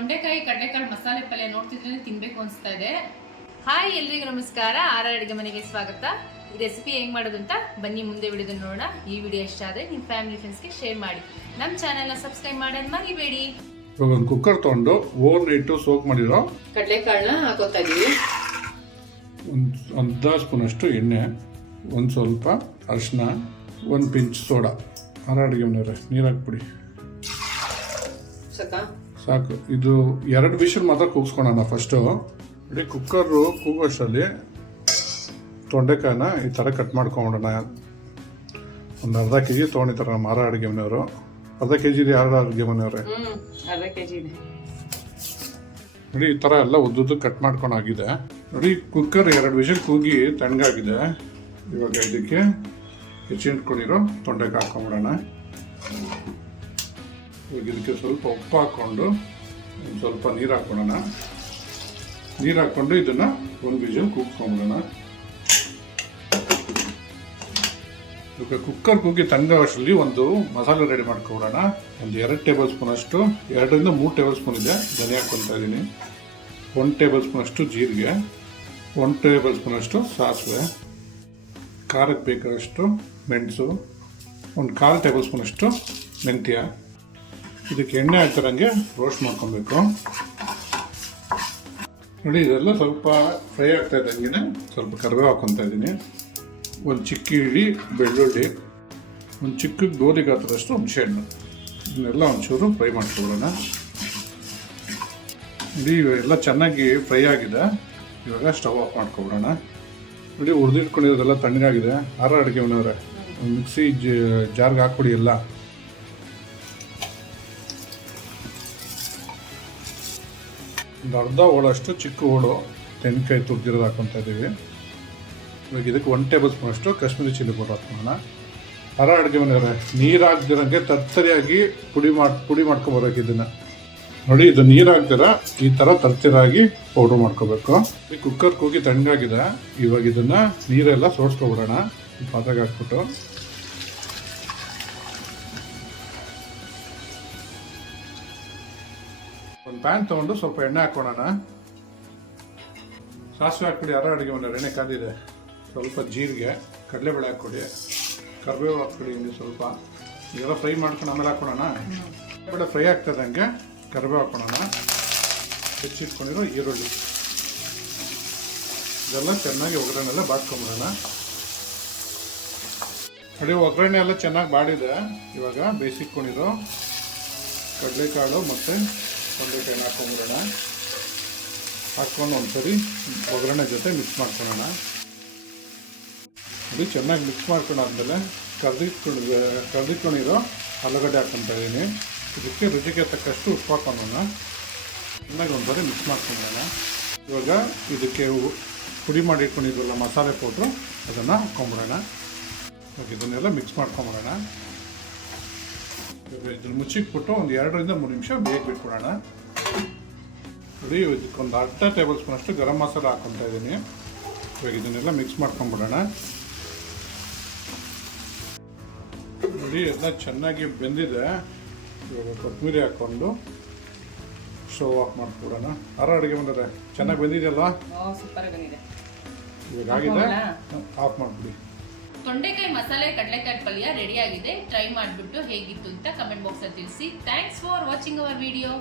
ತೊಂಡೆಕಾಯಿ ಕಡಲೆಕಾಳು ಮಸಾಲೆ ಪಲ್ಯ ನೋಡ್ತಿದ್ರೆ ತಿನ್ಬೇಕು ಅನಿಸ್ತಾ ಇದೆ. ಹಾಯ್ ಎಲ್ರಿಗೂ ನಮಸ್ಕಾರ. ಆರ್ ಅಡುಗೆ ಮನೆಗೆ ಸ್ವಾಗತ. ಈ ರೆಸಿಪಿ ಹೆಂಗ್ ಮಾಡೋದು ಅಂತ ಬನ್ನಿ ಮುಂದೆ ವಿಡಿಯೋದ ನೋಡೋಣ. ಈ ವಿಡಿಯೋ ಇಷ್ಟ ಆದರೆ ನಿಮ್ಮ ಫ್ಯಾಮಿಲಿ ಫ್ರೆಂಡ್ಸ್ಗೆ ಶೇರ್ ಮಾಡಿ. ನಮ್ಮ ಚಾನೆಲ್ನ ಸಬ್ಸ್ಕ್ರೈಬ್ ಮಾಡೋದು ಮರಿಬೇಡಿ. ಇವಾಗ ಒಂದು ಕುಕ್ಕರ್ ತೊಗೊಂಡು ಓವರ್ ನೈಟು ಸೋಕ್ ಮಾಡಿರೋ ಕಡಲೆಕಾಳನ್ನ ಹಾಕೋತಾ ಇದೀವಿ. ಒಂದು ಅರ್ಧ ಸ್ಪೂನಷ್ಟು ಎಣ್ಣೆ, ಒಂದು ಸ್ವಲ್ಪ ಅರಿಶಿನ, ಒಂದು ಪಿಂಚ್ ಸೋಡಾ. ಆರ್ ಅಡುಗೆ ಮನೆಯವ್ರೆ ನೀರು ಹಾಕ್ಬಿಡಿ. ಸಾಕು. ಇದು 2 ವಿಷಲ್ ಮಾತ್ರ ಕೂಗಿಸ್ಕೊಳೋಣ ಫಸ್ಟು. ಇಡೀ ಕುಕ್ಕರು ಕೂಗೋಷ್ಟರಲ್ಲಿ ತೊಂಡೆಕಾಯನ್ನ ಈ ಥರ ಕಟ್ ಮಾಡ್ಕೊಂಬಿಡೋಣ. ಒಂದು ಅರ್ಧ ಕೆ ಜಿ ತೊಗೊಂಡಿದ್ದಾರೆ ನಮ್ಮ ಆರ್ ಅಡುಗೆ ಮನೆಯವರು. ಅರ್ಧ ಕೆ ಜಿ ಆರ್ ಅಡುಗೆ ಮನೆಯವ್ರೆ ಅರ್ಧ ಕೆ ಜಿ ಇದೆ ನೋಡಿ. ಈ ಥರ ಎಲ್ಲ ಉದ್ದುದ್ದು ಕಟ್ ಮಾಡ್ಕೊಂಡಾಗಿದೆ ನೋಡಿ. ಕುಕ್ಕರ್ 2 ವಿಷಲ್ ಕೂಗಿ ತಣ್ಣಗಾಗಿದೆ. ಇವಾಗ ಇದಕ್ಕೆ ಹೆಚ್ಚಿಟ್ಕೊಂಡಿರೋ ತೊಂಡೆಕಾಯಿ ಹಾಕೊಂಬಿಡೋಣ. ಇವಾಗ ಇದಕ್ಕೆ ಸ್ವಲ್ಪ ಉಪ್ಪು ಹಾಕ್ಕೊಂಡು ಸ್ವಲ್ಪ ನೀರು ಹಾಕ್ಕೊಳ್ಳೋಣ. ನೀರು ಹಾಕ್ಕೊಂಡು ಇದನ್ನು 1 ವಿಷಲ್ ಕೂಗ್ಸ್ಕೊಂಬಿಡೋಣ. ಇವಾಗ ಕುಕ್ಕರ್ ಕೂಗಿ ತಣ್ಣಗಾಗೋಷ್ಟರಲ್ಲಿ ಒಂದು ಮಸಾಲೆ ರೆಡಿ ಮಾಡ್ಕೊಬಿಡೋಣ. ಒಂದು 2 ಟೇಬಲ್ ಸ್ಪೂನ್ ಅಷ್ಟು, 2 ರಿಂದ 3 ಟೇಬಲ್ ಸ್ಪೂನ್ ಇದೆ ಧನಿಯಾ ಹಾಕ್ಕೊತಾ ಇದ್ದೀನಿ. 1 ಟೇಬಲ್ ಸ್ಪೂನ್ ಅಷ್ಟು ಜೀರಿಗೆ, 1 ಟೇಬಲ್ ಸ್ಪೂನ್ ಅಷ್ಟು ಸಾಸಿವೆ, ಖಾರಕ್ಕೆ ಬೇಕಾದಷ್ಟು ಮೆಣಸು, 1/4 ಟೇಬಲ್ ಸ್ಪೂನ್ ಅಷ್ಟು ಮೆಂತ್ಯ. ಇದಕ್ಕೆ ಎಣ್ಣೆ ಹಾಕ್ತಾರಂಗೆ ರೋಸ್ಟ್ ಮಾಡ್ಕೊಬೇಕು ನೋಡಿ. ಇದೆಲ್ಲ ಸ್ವಲ್ಪ ಫ್ರೈ ಆಗ್ತಾ ಇದ್ದಂಗೆ ಸ್ವಲ್ಪ ಕರಿಬೇವು ಹಾಕ್ಕೊತಾ ಇದ್ದೀನಿ. ಒಂದು ಚಿಕ್ಕ ಇಡೀ ಬೆಳ್ಳುಳ್ಳಿ, ಒಂದು ಚಿಕ್ಕ ಗೋಧಿ ಗಾತ್ರದಷ್ಟು ಹುಣಸೆಹಣ್ಣು, ಇದನ್ನೆಲ್ಲ ಒಂಚೂರು ಫ್ರೈ ಮಾಡ್ಕೊಬಿಡೋಣ. ನೋಡಿ ಇವೆಲ್ಲ ಚೆನ್ನಾಗಿ ಫ್ರೈ ಆಗಿದೆ. ಇವಾಗ ಸ್ಟವ್ ಆಫ್ ಮಾಡ್ಕೊಬಿಡೋಣ. ನೋಡಿ ಹುರಿದಿಟ್ಕೊಂಡಿರೋದೆಲ್ಲ ತಣ್ಣಗಾಗಿದೆ. ಆರ್ ಅಡುಗೆ ಮನೆಯವ್ರೆ ಒಂದು ಮಿಕ್ಸಿ ಜಾರ್ಗೆ ಹಾಕ್ಬಿಡಿ ಎಲ್ಲ. ಒಂದು ಅರ್ಧ ಹೋಳಷ್ಟು ಚಿಕ್ಕ ಹೋಳು ತೆಂಗಿನಕಾಯಿ ತುರಿದಿರೋದು ಹಾಕ್ಕೊತಾ ಇದ್ದೀವಿ. ಇವಾಗ ಇದಕ್ಕೆ 1 ಟೇಬಲ್ ಸ್ಪೂನ್ ಅಷ್ಟು ಕಾಶ್ಮೀರಿ ಚಿಲ್ಲಿ ಪೌಡರ್ ಹಾಕೋಣ. ಆರ್ ಅಡುಗೆ ಮನೆಯವ್ರೆ ನೀರು ಹಾಕ್ದಿರಂಗೆ ತರ್ತರಿಯಾಗಿ ಪುಡಿ ಮಾಡ್ಕೊಬರ್ಬೇಕು ಇದನ್ನು ನೋಡಿ. ಇದು ನೀರು ಹಾಕ್ದಿರ ಈ ಥರ ತರ್ತರಾಗಿ ಪೌಡ್ರ್ ಮಾಡ್ಕೋಬೇಕು. ಈ ಕುಕ್ಕರ್ ಕೂಗಿ ತಣ್ಣಗಾಗಿದೆ. ಇವಾಗ ಇದನ್ನು ನೀರೆಲ್ಲ ಸೋಡ್ಸ್ಕೊಬಿಡೋಣ ಪಾತ್ರೆಗೆ ಹಾಕ್ಬಿಟ್ಟು. ಒಂದು ಪ್ಯಾನ್ ತೊಗೊಂಡು ಸ್ವಲ್ಪ ಎಣ್ಣೆ ಹಾಕೋಣ. ಸಾಸಿವೆ ಹಾಕ್ಬಿಡಿ. ಆರ್ ಅಡುಗೆ ಮನೆಯವ್ರೆ ಎಣ್ಣೆ ಕಾದಿದೆ. ಸ್ವಲ್ಪ ಜೀರಿಗೆ, ಕಡಲೆಬೇಳೆ ಹಾಕ್ಕೊಡಿ, ಕರಿಬೇವು ಹಾಕ್ಬಿಡಿ. ಇಲ್ಲಿ ಸ್ವಲ್ಪ ಇದೆಲ್ಲ ಫ್ರೈ ಮಾಡ್ಕೊಂಡು ಆಮೇಲೆ ಹಾಕೋಣ. ಕಡಲೆಬೇಳೆ ಫ್ರೈ ಆಗ್ತದಂಗೆ ಕರಿಬೇವು ಹಾಕೋಣ. ಹೆಚ್ಚಿಟ್ಕೊಂಡಿರೋ ಈರುಳ್ಳಿ ಇದೆಲ್ಲ ಚೆನ್ನಾಗಿ ಒಗ್ಗರಣೆಲ್ಲ ಬಾಡ್ಕೊಂಬಿಡೋಣ. ನೋಡಿ ಒಗ್ಗರಣೆ ಎಲ್ಲ ಚೆನ್ನಾಗಿ ಬಾಡಿದೆ. ಇವಾಗ ಬೇಯಿಸಿಟ್ಕೊಂಡಿರೋ ಕಡಲೆಕಾಳು ಮತ್ತು ತೊಂಡೆಕಾಯಿನ ಹಾಕೊಂಬಿಡೋಣ. ಹಾಕ್ಕೊಂಡು ಒಂದ್ಸರಿ ಒಗ್ಗರಣೆ ಜೊತೆ ಮಿಕ್ಸ್ ಮಾಡ್ಕೊಳ್ಳೋಣ. ಅದು ಚೆನ್ನಾಗಿ ಮಿಕ್ಸ್ ಮಾಡ್ಕೊಂಡಾದ್ಮೇಲೆ ಕರ್ದಿಟ್ಕೊಂಡಿರೋ ಆಲೂಗಡ್ಡೆ ಹಾಕ್ಕೊತಾ ಇದ್ದೀನಿ. ಇದಕ್ಕೆ ರುಚಿಗೆ ತಕ್ಕಷ್ಟು ಉಪ್ಪು ಹಾಕೋಣ. ಚೆನ್ನಾಗಿ ಒಂದ್ಸರಿ ಮಿಕ್ಸ್ ಮಾಡ್ಕೊಂಬಿಡೋಣ. ಇವಾಗ ಇದಕ್ಕೆ ಪುಡಿ ಮಾಡಿ ಇಟ್ಕೊಂಡಿದ್ವಲ್ಲ ಮಸಾಲೆ ಪೌಡ್ರು ಅದನ್ನು ಹಾಕ್ಕೊಂಬಿಡೋಣ. ಇದನ್ನೆಲ್ಲ ಮಿಕ್ಸ್ ಮಾಡ್ಕೊಂಬಿಡೋಣ. ಇದನ್ನು ಮುಚ್ಚಿಟ್ಬಿಟ್ಟು ಒಂದು 2 ರಿಂದ 3 ನಿಮಿಷ ಬೇಗ ಬಿಟ್ಬಿಡೋಣ. ನೋಡಿ ಇದಕ್ಕೊಂದು ಅರ್ಧ ಟೇಬಲ್ ಸ್ಪೂನ್ ಅಷ್ಟು ಗರಂ ಮಸಾಲ ಹಾಕ್ಕೊತಾ ಇದ್ದೀನಿ. ಇವಾಗ ಇದನ್ನೆಲ್ಲ ಮಿಕ್ಸ್ ಮಾಡ್ಕೊಂಬಿಡೋಣ. ನೋಡಿ ಎಲ್ಲ ಚೆನ್ನಾಗಿ ಬೆಂದಿದೆ. ಇವಾಗ ಕೊತ್ತಂಬರಿ ಹಾಕ್ಕೊಂಡು ಸ್ಟವ್ ಆಫ್ ಮಾಡ್ಬಿಡೋಣ. ಆರ್ ಅಡುಗೆ ಬಂದರೆ ಚೆನ್ನಾಗಿ ಬೆಂದಿದೆಯಲ್ಲ, ಇವಾಗ ಆಗಿದೆ. ಆಫ್ ಮಾಡಿಬಿಡಿ. ತೊಂಡೆಕಾಯಿ ಮಸಾಲೆ ಕಡಲೆಕಾಯಿ ಪಲ್ಯ ರೆಡಿ ಆಗಿದೆ. ಟ್ರೈ ಮಾಡಿಬಿಟ್ಟು ಹೇಗಿತ್ತು ಅಂತ ಕಮೆಂಟ್ ಬಾಕ್ಸಲ್ಲಿ ತಿಳಿಸಿ. Thanks for watching our video.